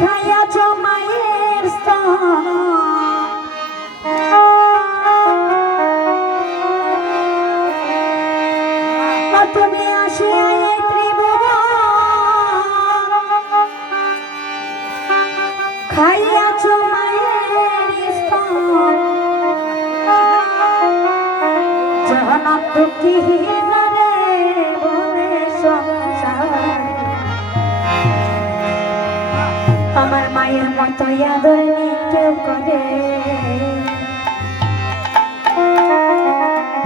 খাইয়াছ মায়ের তুমি আসিয়া এই ত্রিভুবন খাইয়াছ মায়ের স্তন জনক দুঃখী হিসাবে বলে সংসার আমার মায়ের মতো আদর কেউ করে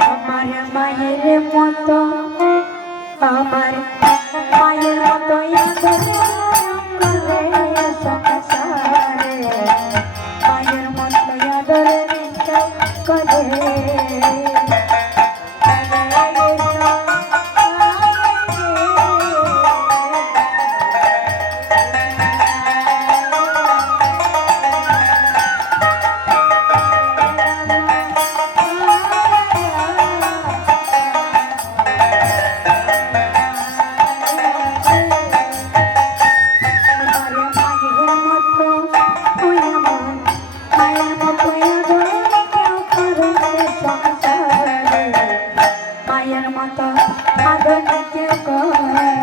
আমার মায়ের মতো আমার মায়ের মতো আদর করে সংসারে মায়ের মতো আদর কেউ করে মায়ের মতো আদর কেউ করে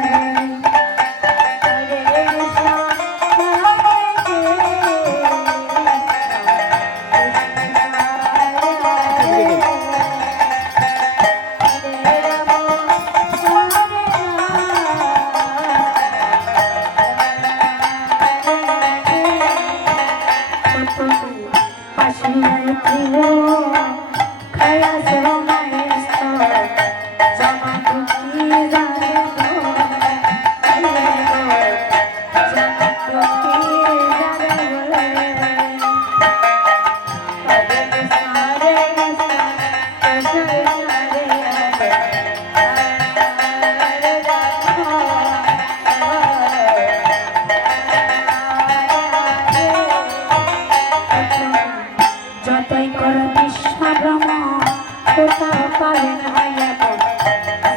যতই করো বিশ্বভ্রম কোথাও পাবে না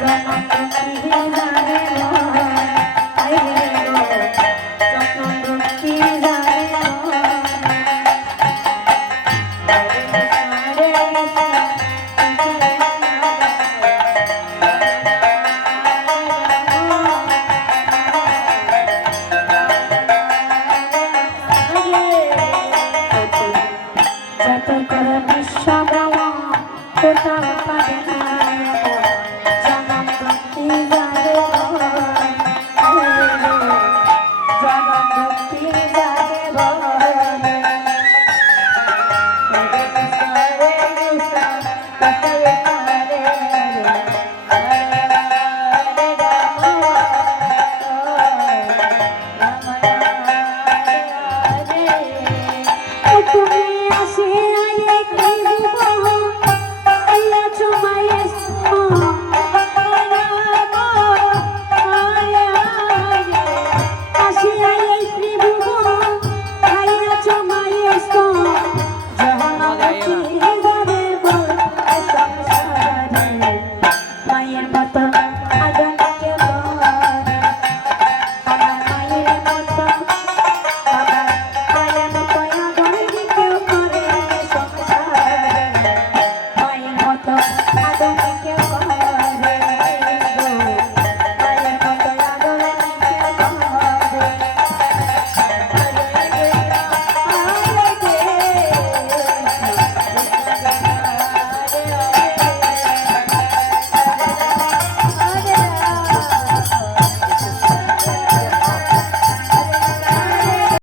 জনম দুঃখী জানে যখন দুঃখী জানে যত করো বিশ্বভ্রম কোথাও পাবে না